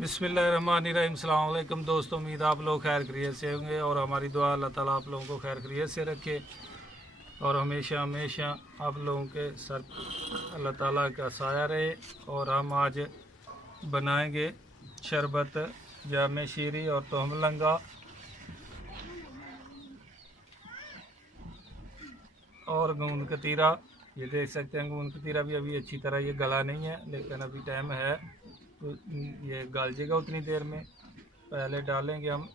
बिस्मिल्लाहिर्रहमानिर्रहीम। अस्सलाम वालेकुम दोस्तों, उम्मीद आप लोग खैर खैरियत से होंगे और हमारी दुआ अल्लाह ताला आप लोगों को खैर खैरियत से रखे और हमेशा हमेशा आप लोगों के सर अल्लाह ताला का साया रहे। और हम आज बनाएंगे शरबत जामे शीरी और तोहमलंगा और गूंद कतीरा। ये देख सकते हैं गूंद कतीरा भी अभी अच्छी तरह ये गला नहीं है, लेकिन अभी टाइम है तो ये गल जाएगा उतनी देर में। पहले डालेंगे हम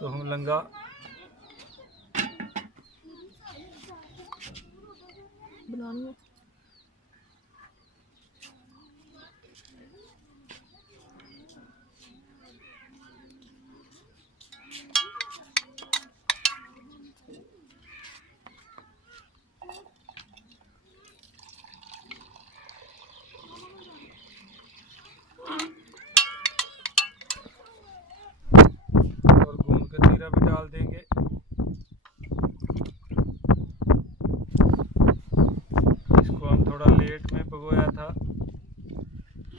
तोहमलंगा, और गूंद कतीरा भी डाल देंगे। इसको हम थोड़ा लेट में भिगोया था,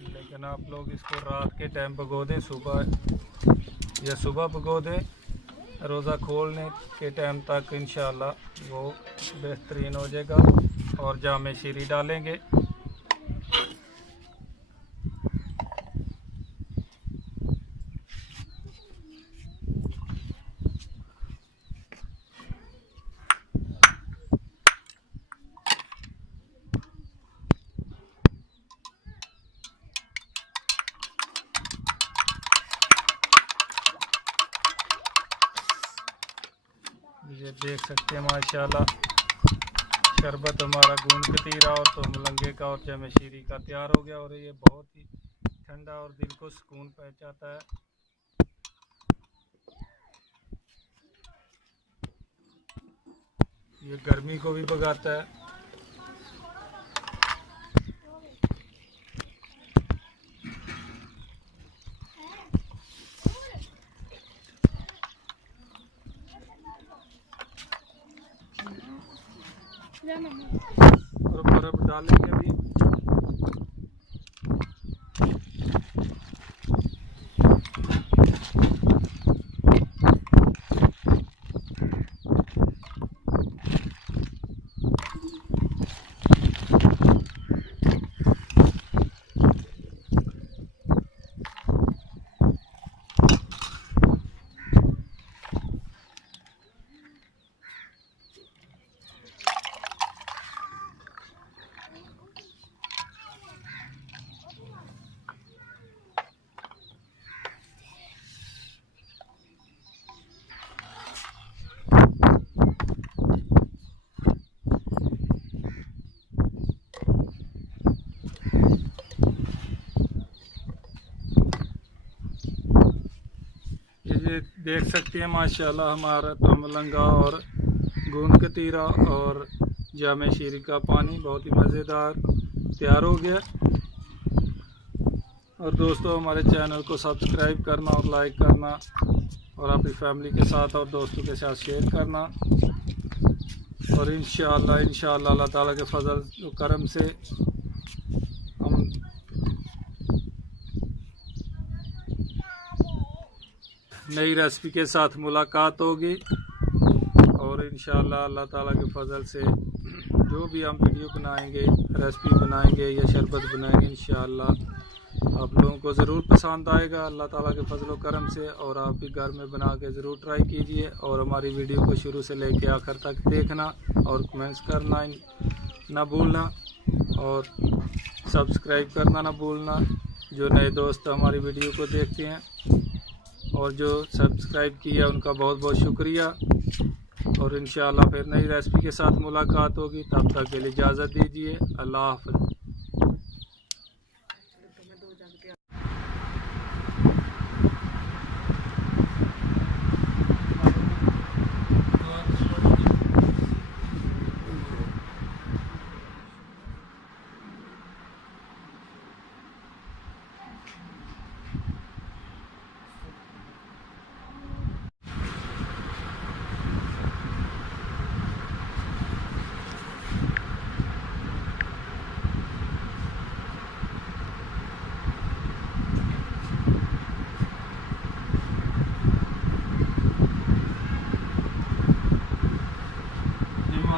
लेकिन आप लोग इसको रात के टाइम भिगो दें, सुबह भिगो दें। रोज़ा खोलने के टाइम तक इंशाल्लाह वो बेहतरीन हो जाएगा। और जामे शीरी डालेंगे। ये देख सकते हैं माशाल्लाह शरबत हमारा गूंद कतीरा और तोहमलंगे का और जामे शीरी का तैयार हो गया। और ये बहुत ही ठंडा और दिल को सुकून पहुंचाता है। ये गर्मी को भी भगाता है। और बर्फ डालेंगे अभी। ये देख सकते हैं माशाल्लाह हमारा तोहमलंगा और गूंद कतीरा और जामे शीरी का पानी बहुत ही मज़ेदार तैयार हो गया। और दोस्तों हमारे चैनल को सब्सक्राइब करना और लाइक करना और अपनी फैमिली के साथ और दोस्तों के साथ शेयर करना। और इंशाअल्लाह अल्लाह ताला के फजल करम से हम नई रेसिपी के साथ मुलाकात होगी। और इंशाअल्लाह अल्लाह ताला के फजल से जो भी हम वीडियो बनाएंगे, रेसिपी बनाएंगे या शरबत बनाएंगे, इंशाअल्लाह आप लोगों को ज़रूर पसंद आएगा अल्लाह ताला के फजल करम से। और आप भी घर में बना के ज़रूर ट्राई कीजिए और हमारी वीडियो को शुरू से लेके आखिर तक देखना और कमेंट्स करना ना भूलना और सब्सक्राइब करना ना भूलना। जो नए दोस्त हमारी वीडियो को देखते हैं और जो सब्सक्राइब किया उनका बहुत बहुत शुक्रिया। और इंशाअल्लाह फिर नई रेसिपी के साथ मुलाकात होगी। तब तक के लिए इजाज़त दीजिए। अल्लाह हाफ़िज़।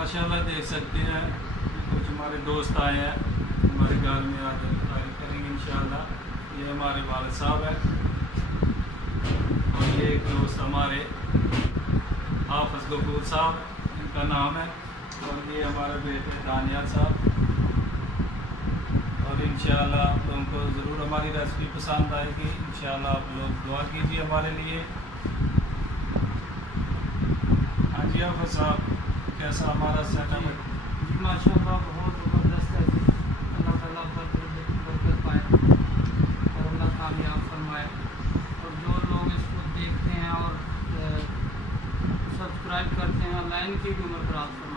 माशाल्लाह देख सकते हैं कुछ हमारे दोस्त आए हैं हमारे घर में, आज इफ्तारी करेंगे इंशाल्लाह। ये हमारे वालिद साहब है और ये एक दोस्त हमारे हाफिज गफूर साहब इनका नाम है, और ये हमारे बेटे दानियाल साहब। और इंशाल्लाह आप लोगों को ज़रूर हमारी रेसिपी पसंद आएगी। इंशाल्लाह आप लोग दुआ कीजिए हमारे लिए। हाँ जी हाफिज साहब, कैसा हमारा सेटअप है? जी माशाल्लाह बहुत ज़बरदस्त है जी। अल्लाह ताला बरकत पाए और अल्लाह कामयाब फरमाए। और जो लोग इसको देखते हैं और सब्सक्राइब करते हैं, लाइन की भी उम्र दराज फरमाए।